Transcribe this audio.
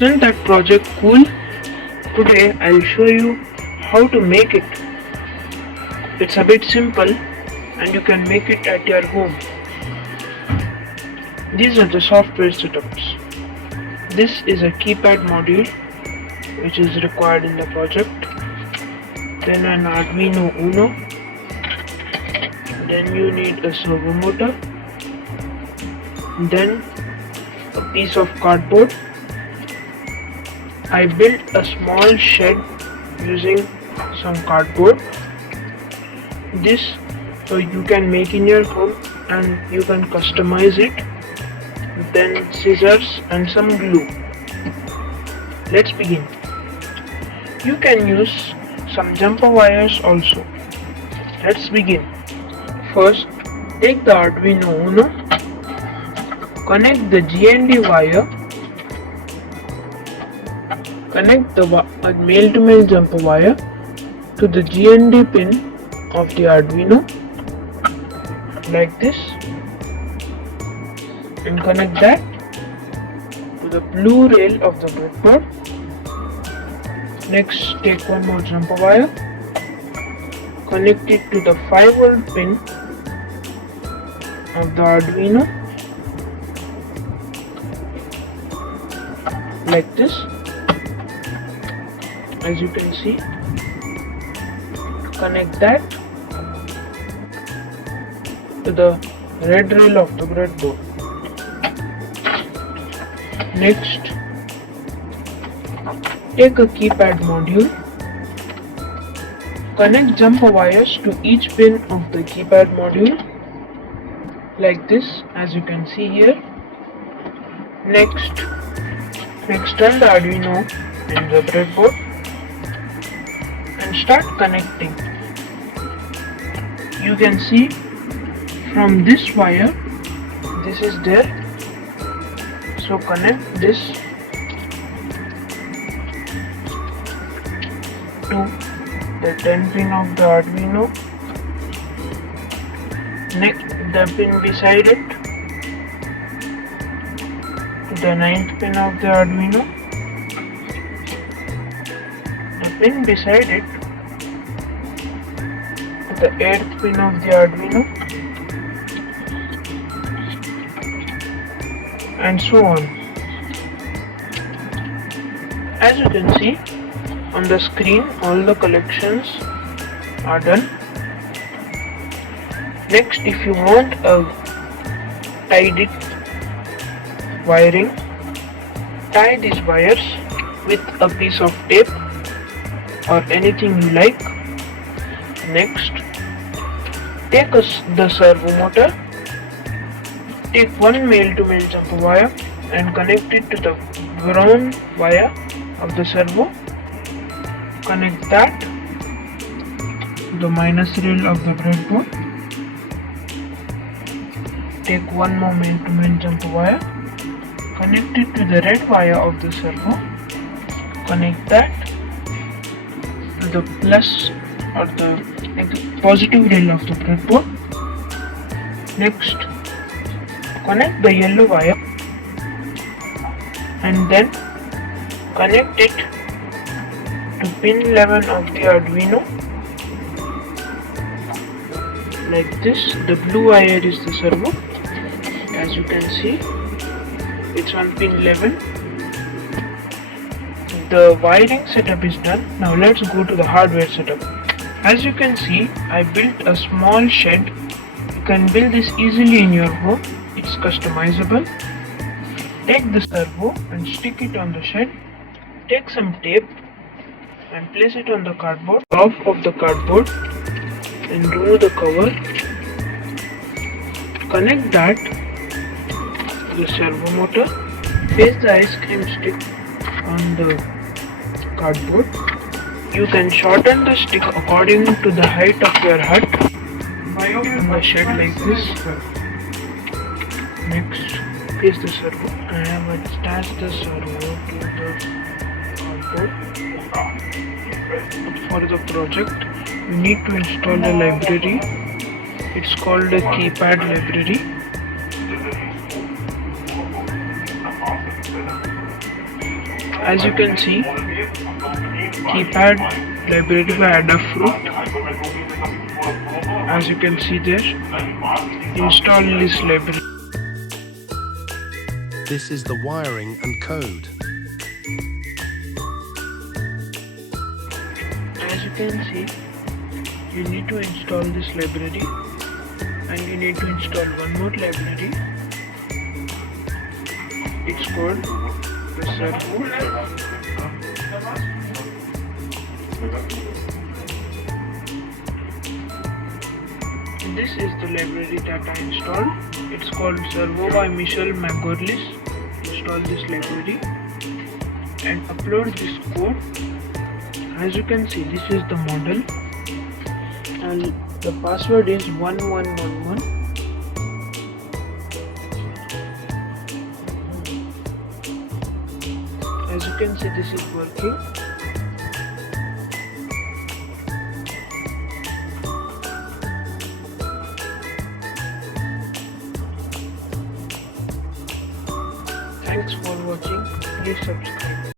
Isn't that project cool? Today I'll show you how to make it. It's a bit simple and you can make it at your home. These are the software setups. This is a keypad module which is required in the project. Then an Arduino Uno. Then you need a servo motor. Then a piece of cardboard. I built a small shed using some cardboard. This you can make in your home and you can customize it. Then scissors and some glue. Let's begin. You can use some jumper wires also. Let's begin. First, take the Arduino Uno, connect the GND wire, connect the male-to-male jumper wire to the GND pin of the Arduino like this, and connect that to the blue rail of the breadboard. Next, take one more jumper wire, connect it to the 5V pin of the Arduino like this. As you can see, connect that to the red rail of the breadboard. Next, take a keypad module, connect jumper wires to each pin of the keypad module like this, as you can see here. Next, extend the Arduino in the breadboard and start connecting. You can see from this wire, this is there, so connect this to the 10 pin of the Arduino. Next, the pin beside it to the 9th pin of the Arduino. The pin beside it to the 8th pin of the Arduino, and so on. As you can see on the screen, all the connections are done. Next, if you want a tidy wiring, tie these wires with a piece of tape or anything you like. Next, take the servo motor, take one male-to-male jumper wire and connect it to the ground wire of the servo. Connect that to the minus rail of the breadboard. Take one more male-to-male jumper wire, connect it to the red wire of the servo. Connect that to the plus or the positive rail of the breadboard. Next, connect the yellow wire and then connect it to pin 11 of the Arduino like this. The blue wire is the servo. As you can see, it's on pin 11. The wiring setup is done. Now let's go to the hardware setup. As you can see, I built a small shed. You can build this easily in your home. It's customizable. Take the servo and stick it on the shed. Take some tape and place it on the cardboard. Off of the cardboard and remove the cover. Connect that to the servo motor. Place the ice cream stick on the cardboard. You can shorten the stick according to the height of your hut in the shed like this. Next, place the servo. I have attached the servo to the cardboard. For the project, you need to install a library. It's called a keypad library. As you can see, keypad library by Adafruit. As you can see there, install this library. This is the wiring and code. As you can see, you need to install this library, and you need to install one more library. It's called the servo. This is the library that I installed. It's called Servo by Michel Magorlis. Install this library and upload this code. As you can see, this is the model, and the password is 1111. As you can see, this is working. Thanks for watching. Please subscribe.